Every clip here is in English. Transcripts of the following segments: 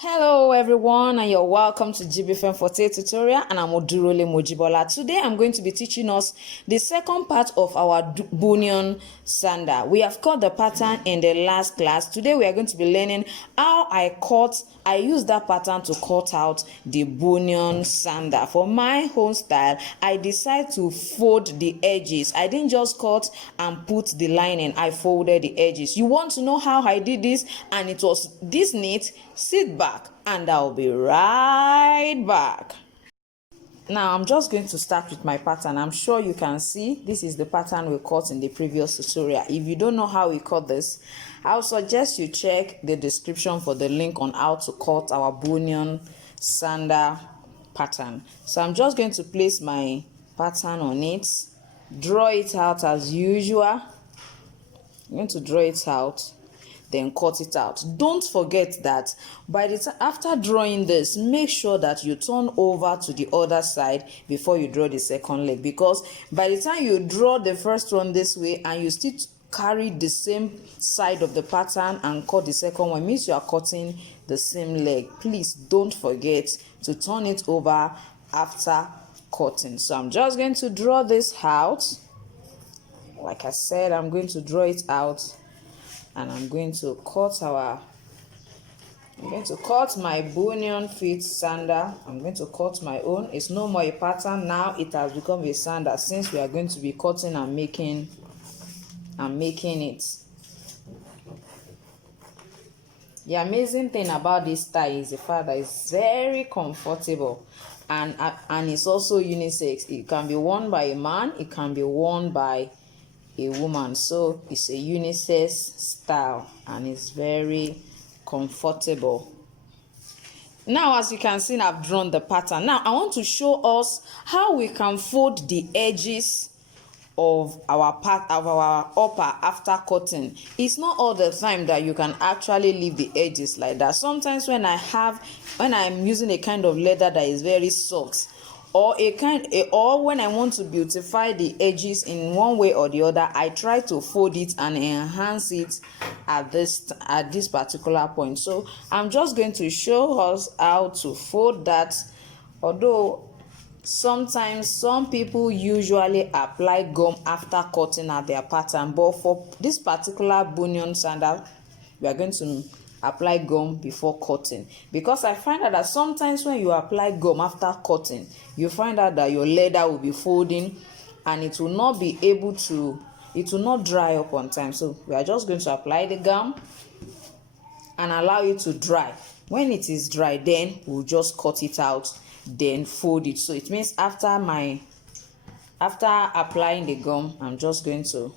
Hello everyone, and you're welcome to Jibbyfemforte tutorial, and I'm Odurole Mojibola. Today I'm going to be teaching us the second part of our Bunion sandal. We have cut the pattern in the last class. Today we are going to be learning how I use that pattern to cut out the Bunion sandal. For my own style, I decided to fold the edges. I didn't just cut and put the lining, I folded the edges. You want to know how I did this and it was this neat? Sit back and I'll be right back. Now I'm just going to start with my pattern. I'm sure you can see this is the pattern we cut in the previous tutorial. If you don't know how we cut this, I'll suggest you check the description for the link on how to cut our Bunion sandal pattern. So I'm just going to place my pattern on it, draw it out as usual. I'm going to draw it out, then cut it out. Don't forget that by the time after drawing this, make sure that you turn over to the other side before you draw the second leg, because by the time you draw the first one this way and you still carry the same side of the pattern and cut the second one, means you are cutting the same leg. Please don't forget to turn it over after cutting. So I'm just going to draw this out. Like I said, I'm going to draw it out, and I'm going to cut my Bunion feet sandal. I'm going to cut my own. It's no more a pattern now, it has become a sandal, since we are going to be cutting and making it. The amazing thing about this style is the fact that it's very comfortable, and it's also unisex. It can be worn by a man, it can be worn by a woman, so it's a unisex style and it's very comfortable. Now, as you can see, I've drawn the pattern. Now I want to show us how we can fold the edges of our upper after cutting. It's not all the time that you can actually leave the edges like that. Sometimes when I'm using a kind of leather that is very soft, or when I want to beautify the edges in one way or the other, I try to fold it and enhance it at this particular point. So I'm just going to show us how to fold that. Although sometimes some people usually apply gum after cutting at their pattern, but for this particular Bunion sandal, we are going to apply gum before cutting, because I find out that sometimes when you apply gum after cutting, you find out that your leather will be folding and it will not dry up on time. So we are just going to apply the gum and allow it to dry. When it is dry, then we'll just cut it out, then fold it. So it means after applying the gum, I'm just going to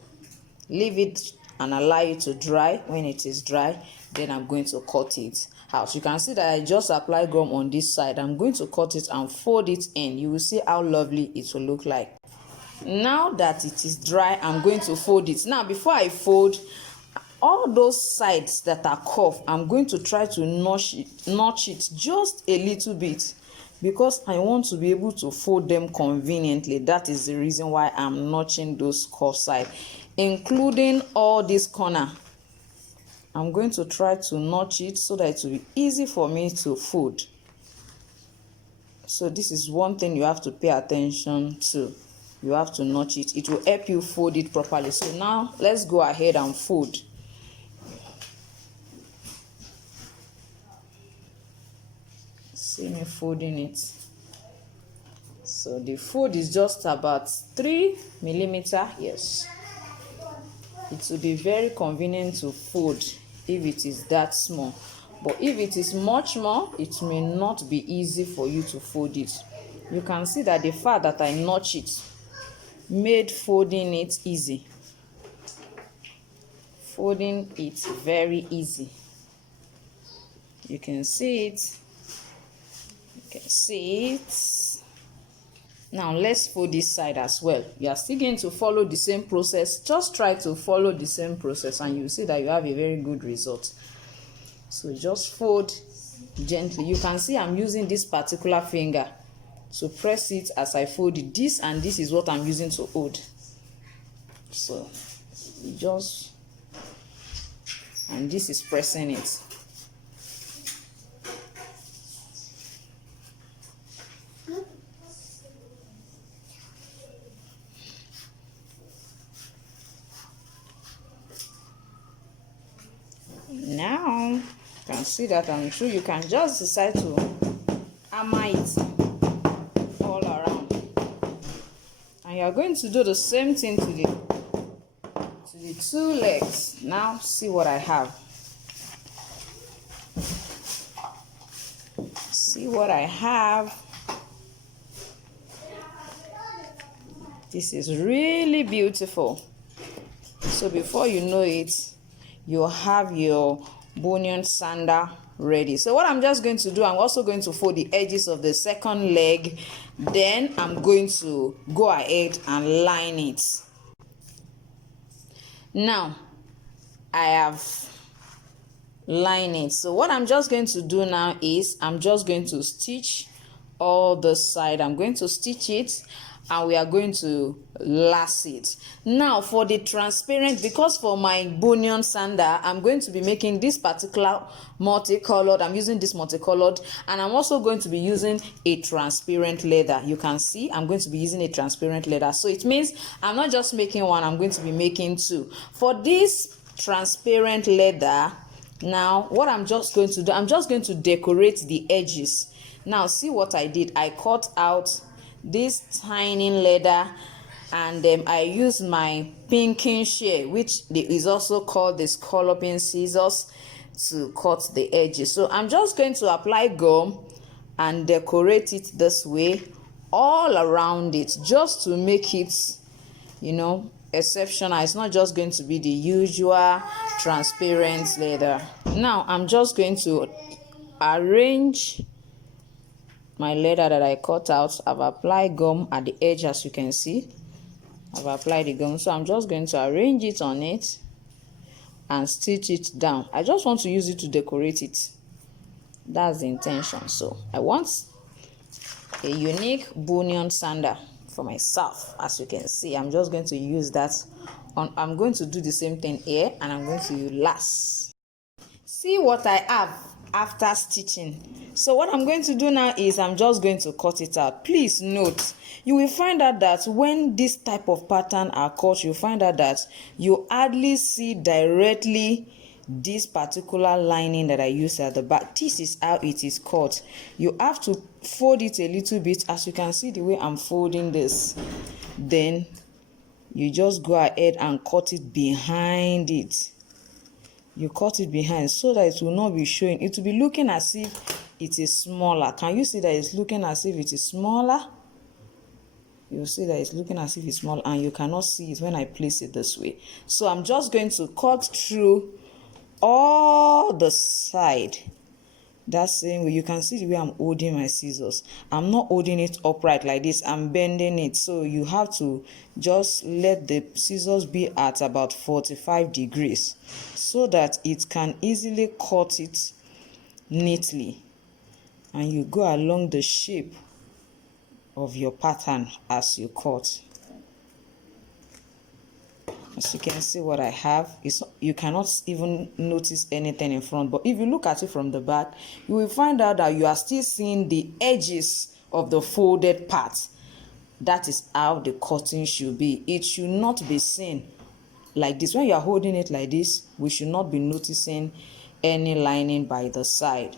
leave it and allow it to dry. When it is dry, then I'm going to cut it out. You can see that I just applied gum on this side. I'm going to cut it and fold it in. You will see how lovely it will look like. Now that it is dry, I'm going to fold it. Now before I fold, all those sides that are curved, I'm going to try to notch it just a little bit, because I want to be able to fold them conveniently. That is the reason why I'm notching those curved sides, including all this corner. I'm going to try to notch it so that it will be easy for me to fold. So this is one thing you have to pay attention to. You have to notch it. It will help you fold it properly. So now let's go ahead and fold. See me folding it. So the fold is just about 3 millimeters. Yes, it will be very convenient to fold if it is that small, but if it is much more, it may not be easy for you to fold it. You can see that the fact that I notch it made folding it easy. Folding it very easy. You can see it. Now let's fold this side as well. You are still going to follow the same process. Just try to follow the same process and you see that you have a very good result. So just fold gently. You can see I'm using this particular finger to press it as I fold it. This is what I'm using to hold. So and this is pressing it. see that I'm true, you can just decide to hammer it all around. And you are going to do the same thing to the two legs. Now see what I have. See what I have. This is really beautiful. So before you know it, you'll have your Bunion sandal ready. So what I'm just going to do, I'm also going to fold the edges of the second leg. Then I'm going to go ahead and line it. Now I have lined it. So what I'm just going to do now is I'm just going to stitch all the side. I'm going to stitch it and we are going to lace it. Now for the transparent, because for my Bunion sandal I'm going to be making this particular multicolored, I'm using this multicolored, and I'm also going to be using a transparent leather. You can see I'm going to be using a transparent leather, so it means I'm not just making one, I'm going to be making two. For this transparent leather, now what I'm just going to do, I'm just going to decorate the edges. Now see what I did. I cut out this tiny leather and then I used my pinking shear, which is also called the scalloping scissors, to cut the edges. So I'm just going to apply gum and decorate it this way all around it, just to make it, you know, exceptional. It's not just going to be the usual transparent leather. Now I'm just going to arrange my leather that I cut out. I've applied gum at the edge, as you can see. I've applied the gum, so I'm just going to arrange it on it and stitch it down. I just want to use it to decorate it. That's the intention. So I want a unique Bunion sandal for myself. As you can see, I'm just going to use that on. I'm going to do the same thing here, and I'm going to lace. See what I have after stitching. So what I'm going to do now is I'm just going to cut it out. Please note, you will find out that when this type of pattern are cut, you find out that you hardly see directly this particular lining that I use at the back. This is how it is cut. You have to fold it a little bit, as you can see the way I'm folding this. Then you just go ahead and cut it behind it. You cut it behind so that it will not be showing. It will be looking as if it is smaller. Can you see that it's looking as if it is smaller? You'll see that it's looking as if it's small, and you cannot see it when I place it this way. So I'm just going to cut through all the side. That same way, you can see the way I'm holding my scissors. I'm not holding it upright like this, I'm bending it. So you have to just let the scissors be at about 45 degrees so that it can easily cut it neatly, and you go along the shape of your pattern as you cut. As you can see, what I have is, you cannot even notice anything in front, but if you look at it from the back, you will find out that you are still seeing the edges of the folded part. That is how the cutting should be. It should not be seen like this. When you are holding it like this, we should not be noticing any lining by the side.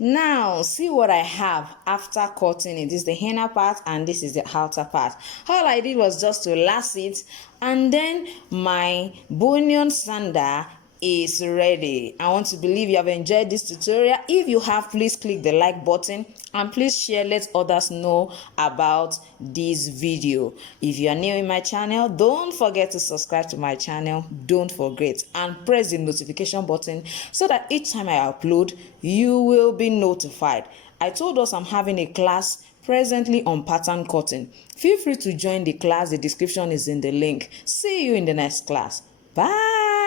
Now see what I have after cutting it. This is the inner part and this is the outer part. All I did was just to lace it, and then my Bunion sandal is ready. I want to believe you have enjoyed this tutorial. If you have, please click the like button and please share, let others know about this video. If you are new in my channel, don't forget to subscribe to my channel. Don't forget, and press the notification button so that each time I upload, you will be notified. I told us I'm having a class presently on pattern cutting. Feel free to join the class. The description is in the link. See you in the next class. Bye.